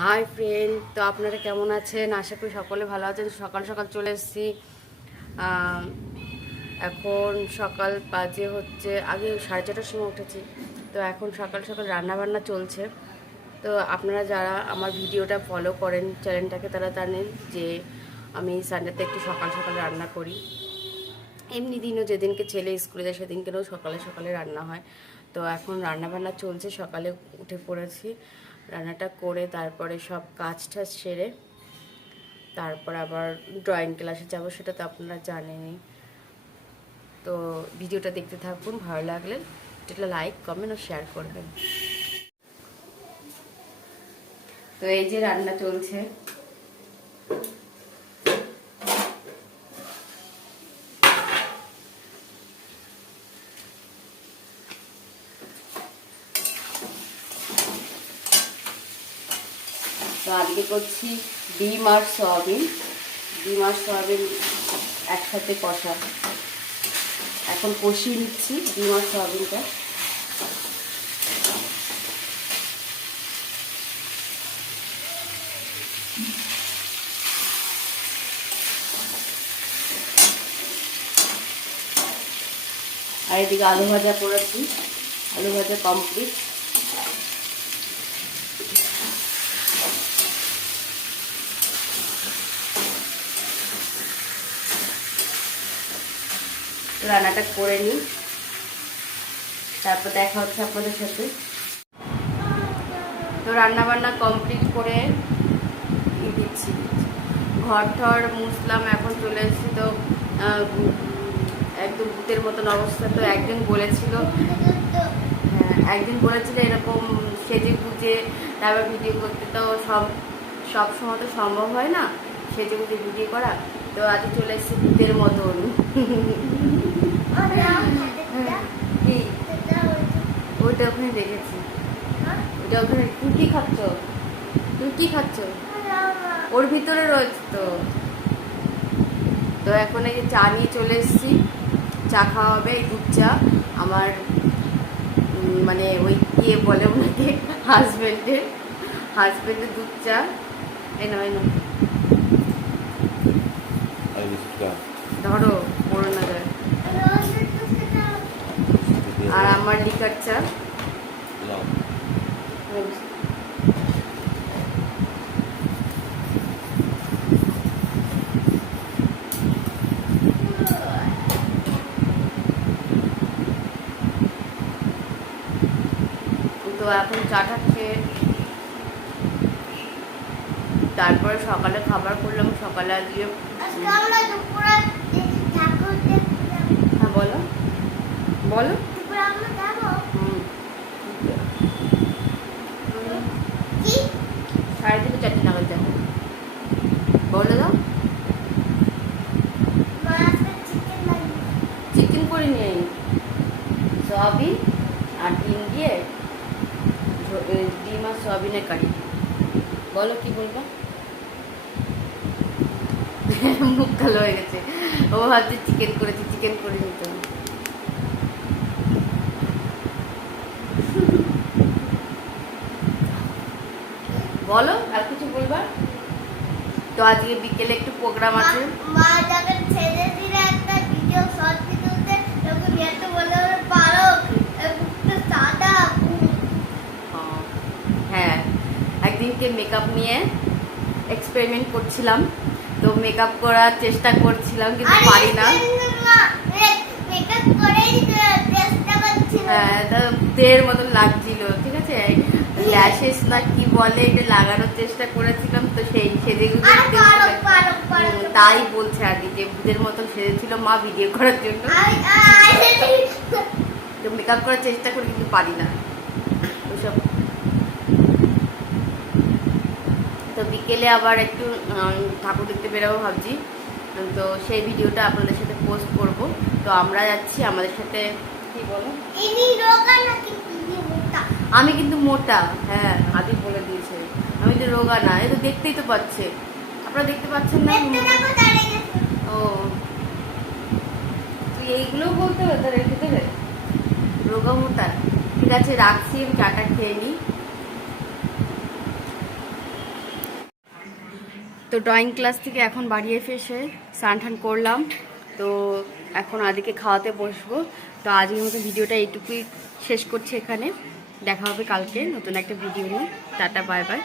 Hi friend তো আপনারা কেমন আছেন? আশা করি সকলে ভালো আছেন। সকাল সকাল চলে এসেছি। এখন সকাল বাজে হচ্ছে, আগে সাড়ে চারটার সময় উঠেছি। তো এখন সকাল সকাল রান্না বান্না চলছে। তো আপনারা যারা আমার ভিডিওটা ফলো করেন চ্যানেলটাকে তারা জানেন যে আমি সানডেতে একটু সকাল সকাল রান্না করি। এমনি দিনও যেদিনকে ছেলে স্কুলে যায় সেদিনকেও সকালে সকালে রান্না হয়। তো এখন রান্না বান্না চলছে, সকালে উঠে পড়েছি। রান্নাটা করে তারপরে সব কাজ টাজ সেরে তারপর আবার ড্রয়িং ক্লাসে যাব, সেটা তো আপনারা জানেনই। তো ভিডিওটা দেখতে থাকুন, ভালো লাগলে এটা লাইক কমেন্ট ও শেয়ার করবেন। তো এই যে রান্না চলছে। তো আজকে করছি ডিম আর সয়াবিন। ডিম আর সয়াবিন একসাথে কষা। এখন কষিয়ে নিচ্ছি ডিম আর সয়াবিনটা। আর এদিকে আলু ভাজা করেছি। আলু ভাজা কমপ্লিট রান্নাটা করে নিই। তারপর দেখা হচ্ছে আপনাদের সাথে। তো রান্না বান্না কমপ্লিট করে দিচ্ছি। ঘর ঠর মুসলাম এখন চলে এসেছি তো একদম ভূতের মতন অবস্থা তো একদিন বলেছিল। হ্যাঁ, একদিন বলেছিল এরকম সেজে গুজে তারপর ভিডিও করতে তো সব সব সময় তো সম্ভব হয় না সেজে গুজে ভিডিও করা। তো আজ চলে এসেছি ভূতের মতন কি ওইটা ওখানে দেখেছি। ওইটা ওখানে তুমি কি খাচ্ছ? তুমি কি খাচ্ছ ওর ভিতরে রয়েছে তো। তো এখন এই চা নিয়ে চলে এসেছি। চা খাওয়া হবে এই দুধ চা। আমার মানে ওই ইয়ে বলে ওনাকে? হাজব্যান্ডের। হাজব্যান্ডের দুধ চা। এই নয় না ধরো পড়ো না যায়। আর আমার লিকার চা. তো এখন চাটা খেয়ে তারপরে সকালে খাবার করলাম সকালে আজকে হ্যাঁ বলো। বলো। বলে দাও। চিকেন করে নিয়ে সয়াবিন আর ডিম দিয়ে ডিম আর সয়াবিনের কারি। বলো কি বলব? মুখ কালো হয়ে গেছে। ও ভাবছে চিকেন করেছে, চিকেন করে নিতে। বলো আর কিছু বলবা? তো আজকে বিকেলে একটু প্রোগ্রাম আছে। মা যখন ছেড়ে দিলে একটা ভিডিও শর্ট ভিডিওতে তখন এত বলে পারো সাদা হ্যাঁ একদিনকে মেকআপ নিয়ে এক্সপেরিমেন্ট করছিলাম। তো মেকআপ করার চেষ্টা করছিলাম কিন্তু পারি না। হ্যাঁ তা ভূতের মতন লাগছিল ঠিক আছে? ল্যাশেস না কি বলে এটা লাগানোর চেষ্টা করেছিলাম তো সেই সেজে তাই বলছে কি যে ভূতের মতন সেজেছিল মা ভিডিও করার জন্য। তো মেকআপ করার চেষ্টা করি কিন্তু পারি না। ওইসব তো বিকেলে আবার একটু ঠাকুর দেখতে বেরোবো ভাবছি। তো সেই ভিডিওটা আপনাদের সাথে পোস্ট করব। তো আমরা যাচ্ছি আমাদের সাথে কি বলো? আমি কিন্তু মোটা হ্যাঁ আদি বলে দিয়েছে। আমি তো রোগা না এ তো দেখতেই তো পাচ্ছে। আপনারা দেখতে পাচ্ছেন না? ও। তুই এইগুলো বলতে হবে তাহলে রেখে দেবে? রোগা মোটা। ঠিক আছে রাখছি আমি চাটা খেয়ে নিই। তো ড্রয়িং ক্লাস থেকে এখন বাড়িয়ে ফেসে স্নান ঠান করলাম। তো এখন আদিকে খাওয়াতে বসবো। তো আজকের মতো ভিডিওটা এইটুকুই শেষ করছি এখানে। দেখা হবে কালকে নতুন একটা ভিডিও নিয়ে। Tata bye bye